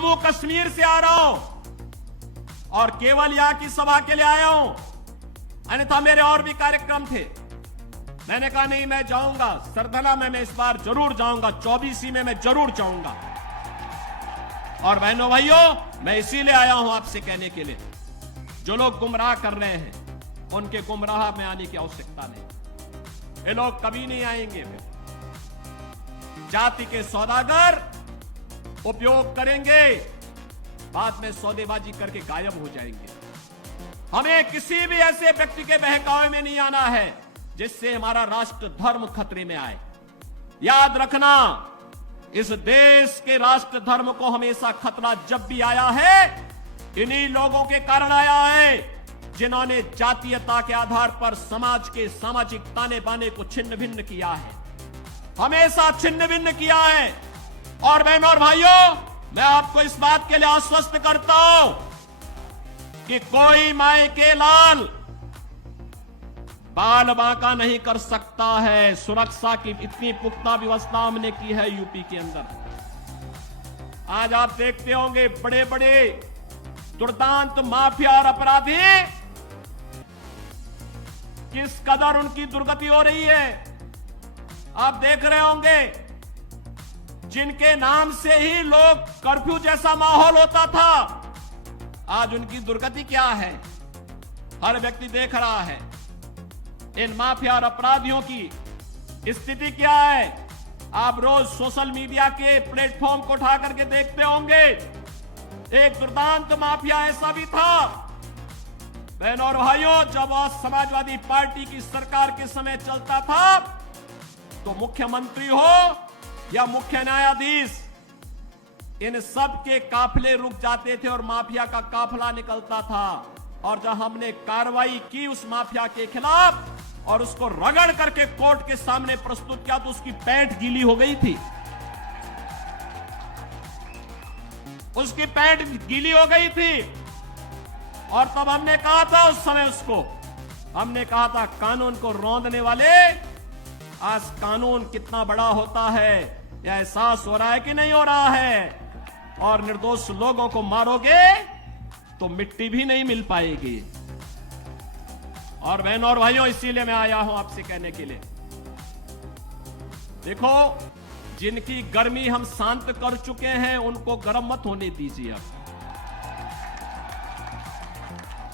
जम्मू कश्मीर से आ रहा हूं और केवल यहां की सभा के लिए आया हूं, अन्यथा मेरे और भी कार्यक्रम थे। मैंने कहा नहीं, मैं जाऊंगा सरधना में, मैं इस बार जरूर जाऊंगा, 24 में मैं जरूर जाऊंगा। और बहनों भाइयों, मैं इसीलिए आया हूं आपसे कहने के लिए, जो लोग गुमराह कर रहे हैं उनके गुमराह में आने की आवश्यकता नहीं। ये लोग कभी नहीं आएंगे। जाति के सौदागर उपयोग करेंगे, बाद में सौदेबाजी करके गायब हो जाएंगे। हमें किसी भी ऐसे व्यक्ति के बहकावे में नहीं आना है जिससे हमारा राष्ट्र धर्म खतरे में आए। याद रखना, इस देश के राष्ट्र धर्म को हमेशा खतरा जब भी आया है, इन्हीं लोगों के कारण आया है जिन्होंने जातीयता के आधार पर समाज के सामाजिक ताने बाने को छिन्न भिन्न किया है, हमेशा छिन्न भिन्न किया है। और बहनों और भाइयों, मैं आपको इस बात के लिए आश्वस्त करता हूं कि कोई माए के लाल बाल बांका नहीं कर सकता है। सुरक्षा की इतनी पुख्ता व्यवस्था हमने की है यूपी के अंदर। आज आप देखते होंगे बड़े बड़े दुर्दांत माफिया और अपराधी, किस कदर उनकी दुर्गति हो रही है। आप देख रहे होंगे, जिनके नाम से ही लोग कर्फ्यू जैसा माहौल होता था, आज उनकी दुर्गति क्या है, हर व्यक्ति देख रहा है। इन माफिया और अपराधियों की स्थिति क्या है, आप रोज सोशल मीडिया के प्लेटफॉर्म को उठा करके देखते होंगे। एक दुर्दांत माफिया ऐसा भी था, बहनों और भाइयों, जब वह समाजवादी पार्टी की सरकार के समय चलता था तो मुख्यमंत्री हो या मुख्य न्यायाधीश, इन सब के काफिले रुक जाते थे और माफिया का काफिला निकलता था। और जब हमने कार्रवाई की उस माफिया के खिलाफ और उसको रगड़ करके कोर्ट के सामने प्रस्तुत किया तो उसकी पैंट गीली हो गई थी, उसकी पैंट गीली हो गई थी। और तब हमने कहा था, उस समय उसको हमने कहा था, कानून को रौंदने वाले, आज कानून कितना बड़ा होता है यह एहसास हो रहा है कि नहीं हो रहा है। और निर्दोष लोगों को मारोगे तो मिट्टी भी नहीं मिल पाएगी। और बहनों और भाइयों, इसीलिए मैं आया हूं आपसे कहने के लिए, देखो, जिनकी गर्मी हम शांत कर चुके हैं उनको गर्म मत होने दीजिए। अब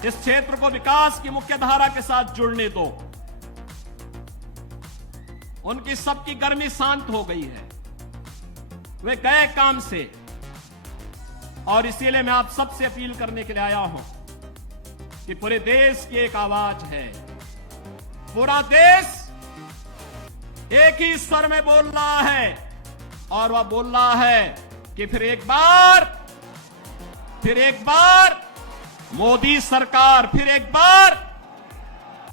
इस क्षेत्र को विकास की मुख्य धारा के साथ जुड़ने दो। उनकी सबकी गर्मी शांत हो गई है, वे गए काम से। और इसीलिए मैं आप सबसे अपील करने के लिए आया हूं कि पूरे देश की एक आवाज है, पूरा देश एक ही स्वर में बोल रहा है। और वह बोल रहा है कि फिर एक बार मोदी सरकार, फिर एक बार